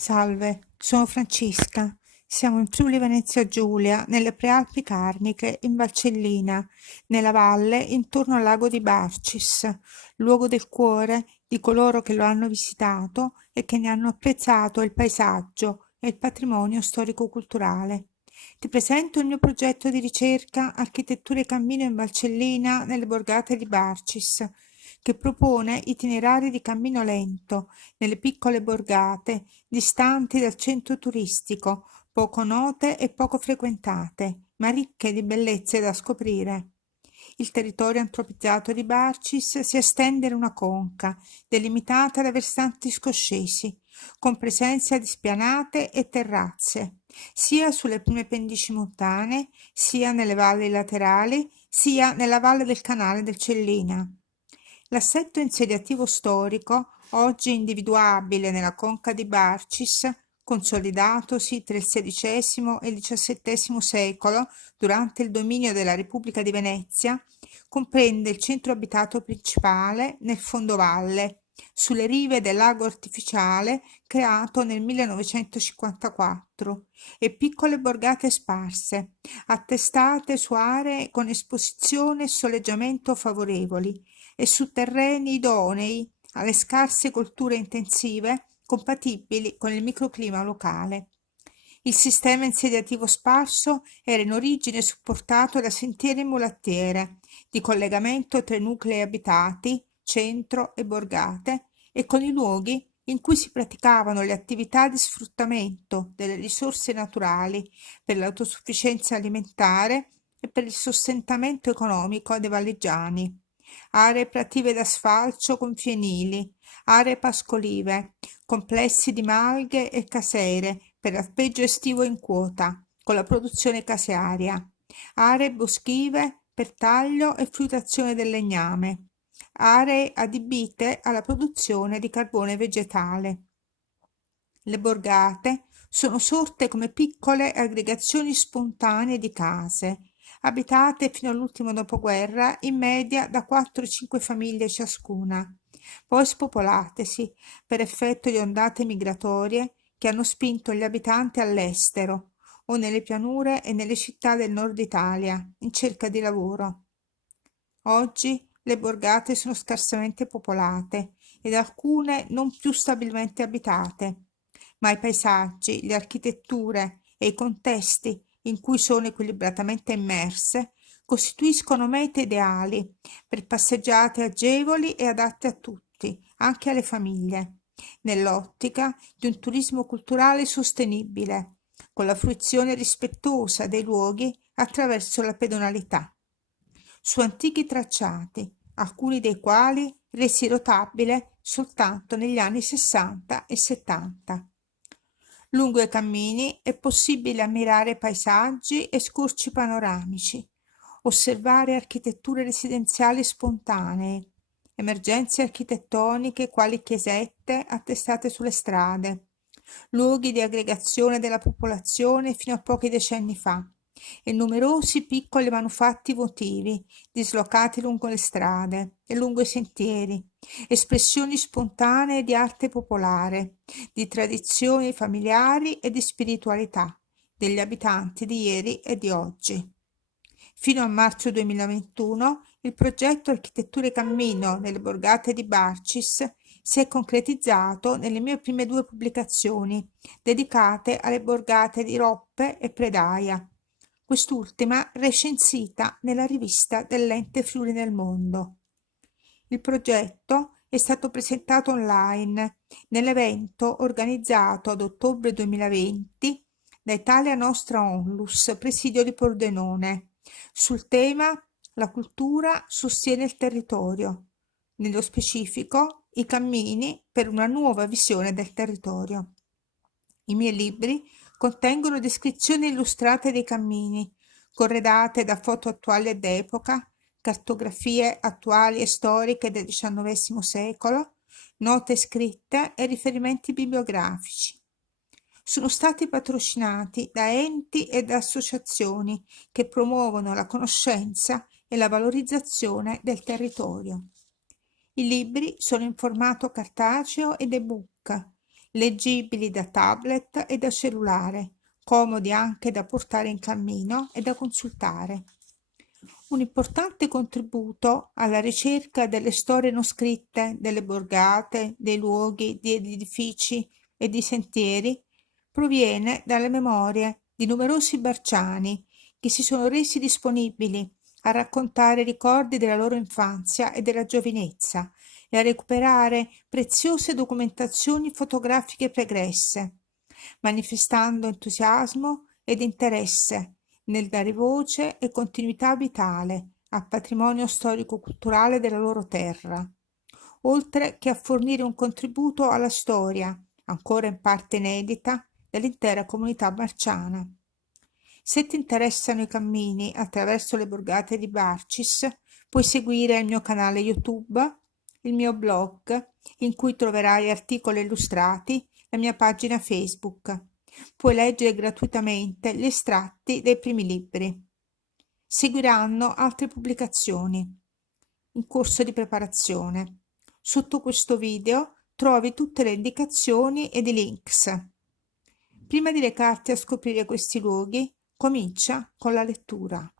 Salve, sono Francesca. Siamo in Friuli Venezia Giulia, nelle Prealpi Carniche, in Valcellina, nella valle intorno al lago di Barcis, luogo del cuore di coloro che lo hanno visitato e che ne hanno apprezzato il paesaggio e il patrimonio storico-culturale. Ti presento il mio progetto di ricerca Architettura e cammino in Valcellina, nelle borgate di Barcis, che propone itinerari di cammino lento nelle piccole borgate distanti dal centro turistico, poco note e poco frequentate, ma ricche di bellezze da scoprire. Il territorio antropizzato di Barcis si estende in una conca, delimitata da versanti scoscesi, con presenza di spianate e terrazze, sia sulle prime pendici montane, sia nelle valli laterali, sia nella valle del canale del Cellina. L'assetto insediativo storico, oggi individuabile nella conca di Barcis, consolidatosi tra il XVI e il XVII secolo durante il dominio della Repubblica di Venezia, comprende il centro abitato principale nel fondovalle, sulle rive del lago artificiale creato nel 1954, e piccole borgate sparse, attestate su aree con esposizione e soleggiamento favorevoli e su terreni idonei alle scarse colture intensive compatibili con il microclima locale. Il sistema insediativo sparso era in origine supportato da sentieri e mulattiere, di collegamento tra i nuclei abitati, centro e borgate, e con i luoghi in cui si praticavano le attività di sfruttamento delle risorse naturali per l'autosufficienza alimentare e per il sostentamento economico dei valleggiani. Aree prative d'asfalto con fienili, aree pascolive, complessi di malghe e casere per alpeggio estivo in quota, con la produzione casearia, aree boschive per taglio e fruttazione del legname, aree adibite alla produzione di carbone vegetale. Le borgate sono sorte come piccole aggregazioni spontanee di case, abitate fino all'ultimo dopoguerra in media da 4-5 famiglie ciascuna, poi spopolatesi per effetto di ondate migratorie che hanno spinto gli abitanti all'estero o nelle pianure e nelle città del nord Italia in cerca di lavoro. Oggi le borgate sono scarsamente popolate ed alcune non più stabilmente abitate, ma i paesaggi, le architetture e i contesti in cui sono equilibratamente immerse costituiscono mete ideali per passeggiate agevoli e adatte a tutti, anche alle famiglie, nell'ottica di un turismo culturale sostenibile, con la fruizione rispettosa dei luoghi attraverso la pedonalità su antichi tracciati, alcuni dei quali resi rotabile soltanto negli anni 60 e 70. Lungo i cammini è possibile ammirare paesaggi e scorci panoramici, osservare architetture residenziali spontanee, emergenze architettoniche quali chiesette attestate sulle strade, luoghi di aggregazione della popolazione fino a pochi decenni fa, e numerosi piccoli manufatti votivi dislocati lungo le strade e lungo i sentieri, espressioni spontanee di arte popolare, di tradizioni familiari e di spiritualità degli abitanti di ieri e di oggi. Fino a marzo 2021 il progetto Architetture Cammino nelle borgate di Barcis si è concretizzato nelle mie prime due pubblicazioni dedicate alle borgate di Roppe e Predaia, quest'ultima recensita nella rivista dell'Ente Friuli nel Mondo. Il progetto è stato presentato online nell'evento organizzato ad ottobre 2020 da Italia Nostra Onlus, presidio di Pordenone, sul tema La cultura sostiene il territorio, nello specifico i cammini per una nuova visione del territorio. I miei libri contengono descrizioni illustrate dei cammini, corredate da foto attuali ed d'epoca, cartografie attuali e storiche del XIX secolo, note scritte e riferimenti bibliografici. Sono stati patrocinati da enti ed associazioni che promuovono la conoscenza e la valorizzazione del territorio. I libri sono in formato cartaceo ed ebook. leggibili da tablet e da cellulare, comodi anche da portare in cammino e da consultare. Un importante contributo alla ricerca delle storie non scritte, delle borgate, dei luoghi, di edifici e di sentieri proviene dalle memorie di numerosi barciani che si sono resi disponibili a raccontare ricordi della loro infanzia e della giovinezza e a recuperare preziose documentazioni fotografiche pregresse, manifestando entusiasmo ed interesse nel dare voce e continuità vitale al patrimonio storico-culturale della loro terra, oltre che a fornire un contributo alla storia, ancora in parte inedita, dell'intera comunità marciana. Se ti interessano i cammini attraverso le borgate di Barcis, puoi seguire il mio canale YouTube, il mio blog, in cui troverai articoli illustrati, la mia pagina Facebook. Puoi leggere gratuitamente gli estratti dei primi libri. Seguiranno altre pubblicazioni in corso di preparazione. Sotto questo video trovi tutte le indicazioni ed i links. Prima di recarti a scoprire questi luoghi, comincia con la lettura.